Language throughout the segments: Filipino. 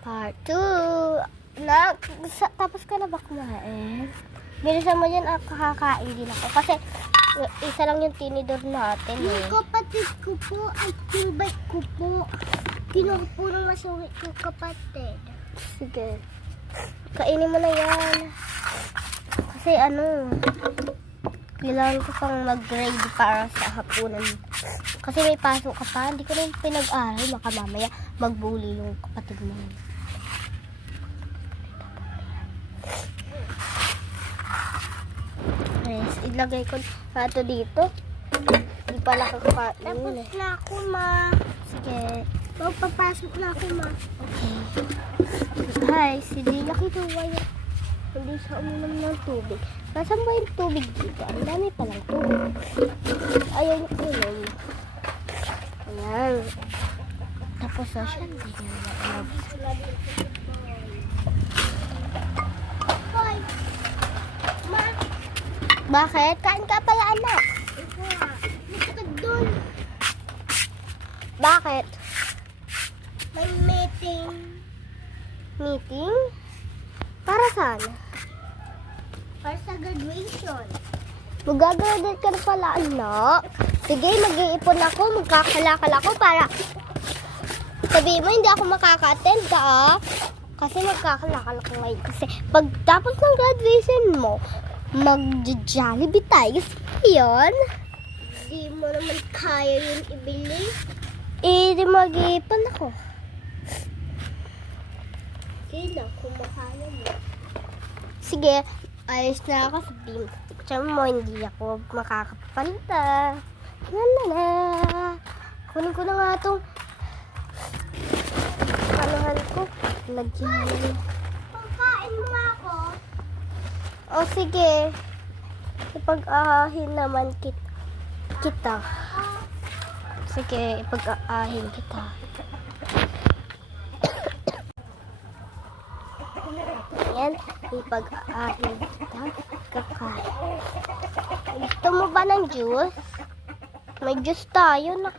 Part 2. Tapos ka na ba kumain? Bilisan mo yan, kakain din ako. Kasi isa lang yung tinidor natin eh. Yung kapatid ko po at yung bike ko po. Kinuha po ng masuwi ko kapatid. Sige. Kainin mo na yan. Kasi kailangan ko pang mag-grade para sa hapunan. Kasi may pasok ka pa. Hindi ko rin pinag-aral. Baka mamaya mag-bully yung kapatid mo. Yes, ilagay ko na ito dito. Hindi pala kakain. Tapos na ako, ma. Sige. Magpapasok na ako, ma. Okay. Hi, si Dila Kituwaya. Hindi siya uminom ng tubig. Nasaan ba yung tubig dito? Ang dami palang tubig. Ayaw niya uminom. Ayan. Tapos na siya. Hindi niya nainom. Hoy! Ma! Bakit? Kain ka pala, anak. Ito nga. Masakit doon. Bakit? May meeting. Meeting? Para saan? Para sa graduation. Mag-graduate ka na pala, anak. Sige, mag-iipon ako. Magkakalakal ako para sabihin mo, hindi ako makaka-attend ka, ah. Kasi magkakalakal ako ngayon. Kasi pagtapos ng graduation mo, mag-Jollibee tayo. Yun. Di mo naman kaya yun ibili. Di mag-iipon ako. Kaya kumakaya mo. Sige, ayos na ako. Sabihin mo, hindi ako makakapanta. Lalala. Kunin ko na nga itong panuhan ko. Lagyan. Pagkain mo nga ako. O sige. Ipag-aahin naman kita. Sige, ipag-aahin kita. Ayan, ipag-aahin kita. Kakain. Gusto mo ba ng juice? May juice tayo na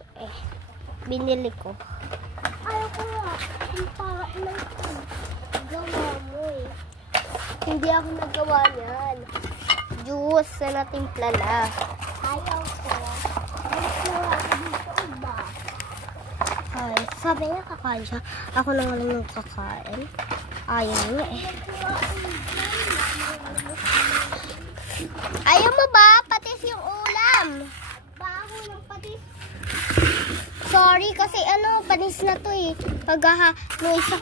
binili ko. Ayaw ko nga. Ang pangit lang ito. Gawa mo eh. Hindi ako nagawa niyan. Juice na natimpla na. Ayaw ko. Gusto nga ako dito iba. Ay, sabi niya kakain siya. Ako na nga lang yung kakain. Ayaw niya eh. Ayaw mo ba? Patis yung ulam. Baho ng patis. Sorry kasi panis na to eh. Pag no isa